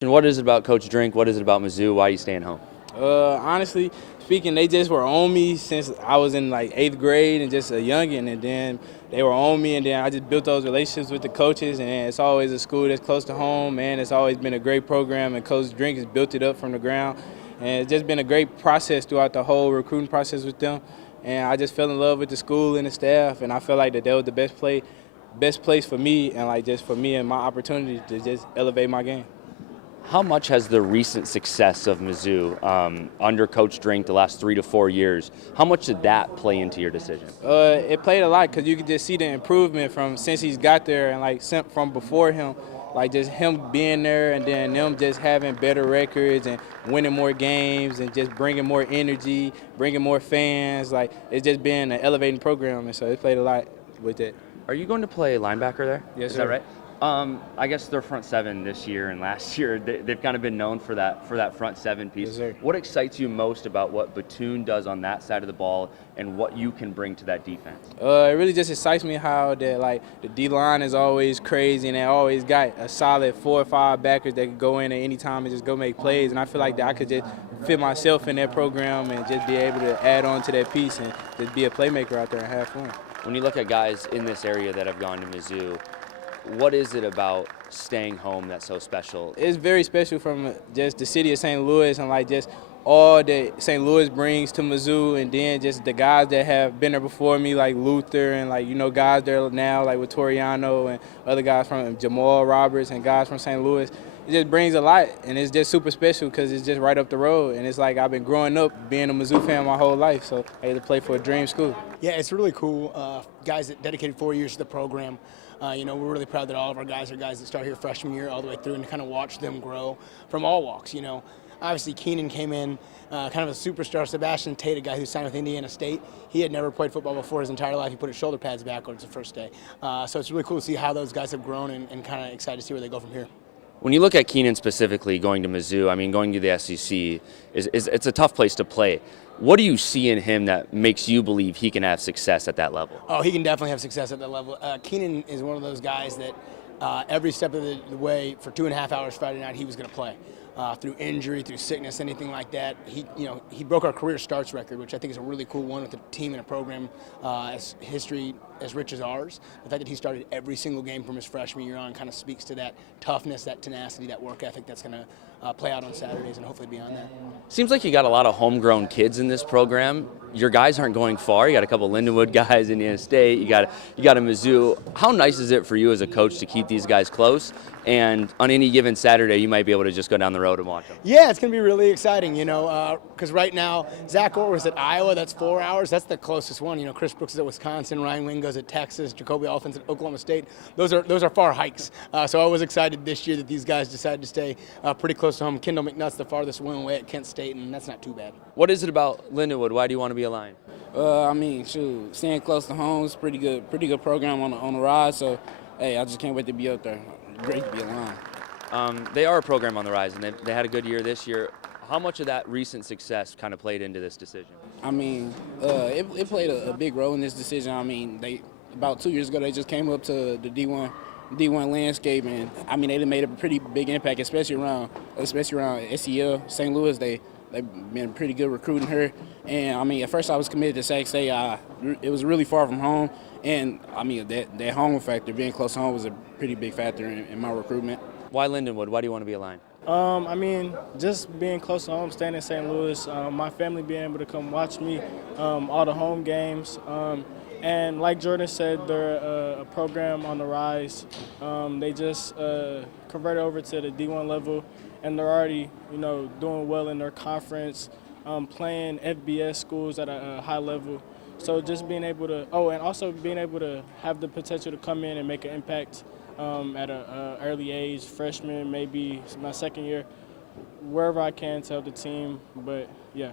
And what is it about Coach Drink? What is it about Mizzou? Why are you staying home? Honestly speaking, they just were on me since I was in like 8th grade and just a youngin', and then they were on me, and then I just built those relationships with the coaches, and it's always a school that's close to home, man. It's always been a great program, and Coach Drink has built it up from the ground, and it's just been a great process throughout the whole recruiting process with them, and I just fell in love with the school and the staff, and I felt like that was the best place for me, and like just for me and my opportunity to just elevate my game. How much has the recent success of Mizzou under Coach Drink the last 3 to 4 years, how much did that play into your decision? It played a lot because you could just see the improvement from since he's got there and like from before him, like just him being there and then them just having better records and winning more games and just bringing more energy, bringing more fans. Like it's just been an elevating program, and so it played a lot with it. Are you going to play linebacker there? Yes, Is sir. that right? I guess their front seven this year and last year, they've kind of been known for that front seven piece. Yes, sir. What excites you most about what Batoon does on that side of the ball and what you can bring to that defense? It really just excites me how that like the D line is always crazy and they always got a solid 4 or 5 backers that can go in at any time and just go make plays. And I feel like that I could just fit myself in that program and just be able to add on to that piece and just be a playmaker out there and have fun. When you look at guys in this area that have gone to Mizzou, what is it about staying home that's so special? It's very special from just the city of St. Louis and like just all that St. Louis brings to Mizzou, and then just the guys that have been there before me like Luther and like guys there now like with Toriano and other guys from Jamal Roberts and guys from St. Louis. It just brings a lot, and it's just super special because it's just right up the road, and it's like I've been growing up being a Mizzou fan my whole life, so I had to play for a dream school. Yeah, it's really cool. Guys that dedicated 4 years to the program. We're really proud that all of our guys are guys that start here freshman year all the way through and kind of watch them grow from all walks. Obviously Keenan came in kind of a superstar. Sebastian Tate, a guy who signed with Indiana State, he had never played football before his entire life. He put his shoulder pads backwards the first day. So it's really cool to see how those guys have grown and kind of excited to see where they go from here. When you look at Keenan specifically going to Mizzou, I mean, going to the SEC, it's a tough place to play. What do you see in him that makes you believe he can have success at that level? Oh, he can definitely have success at that level. Keenan is one of those guys that every step of the way for 2.5 hours Friday night he was going to play. Through injury, through sickness, anything like that. He broke our career starts record, which I think is a really cool one with a team and a program as history as rich as ours. The fact that he started every single game from his freshman year on kind of speaks to that toughness, that tenacity, that work ethic that's going to play out on Saturdays and hopefully beyond that. Seems like you got a lot of homegrown kids in this program. Your guys aren't going far. You got a couple of Lindenwood guys, Indiana State. You got a Mizzou. How nice is it for you as a coach to keep these guys close? And on any given Saturday, you might be able to just go down the road and watch them. Yeah, it's going to be really exciting, because right now, Zach Orr was at Iowa. That's 4 hours. That's the closest one. Chris Brooks is at Wisconsin. Ryan Wingo's at Texas. Jacoby Alphonse at Oklahoma State. Those are far hikes. So I was excited this year that these guys decided to stay pretty close to home. Kendall McNutt's the farthest one away at Kent State, and that's not too bad. What is it about Lindenwood? Why do you want to be a Lion? Staying close to home is pretty good program on the ride. So, hey, I just can't wait to be up there. Great to be a Lion. They are a program on the rise, and they had a good year this year. How much of that recent success kind of played into this decision? It played a big role in this decision. About 2 years ago they just came up to the D1 landscape, and they made a pretty big impact, especially around SEL, St. Louis. They've been pretty good recruiting her, and at first I was committed to Sac State. It was really far from home, and that home factor, being close to home, was a pretty big factor in my recruitment. Why Lindenwood? Why do you want to be a Lion? Just being close to home, staying in St. Louis, my family being able to come watch me, all the home games. And like Jordan said, they're a program on the rise. They just converted over to the D1 level, and they're already, doing well in their conference, playing FBS schools at a high level. So just being able to, and also being able to have the potential to come in and make an impact at an early age, freshman, maybe my second year, wherever I can to help the team. But yeah.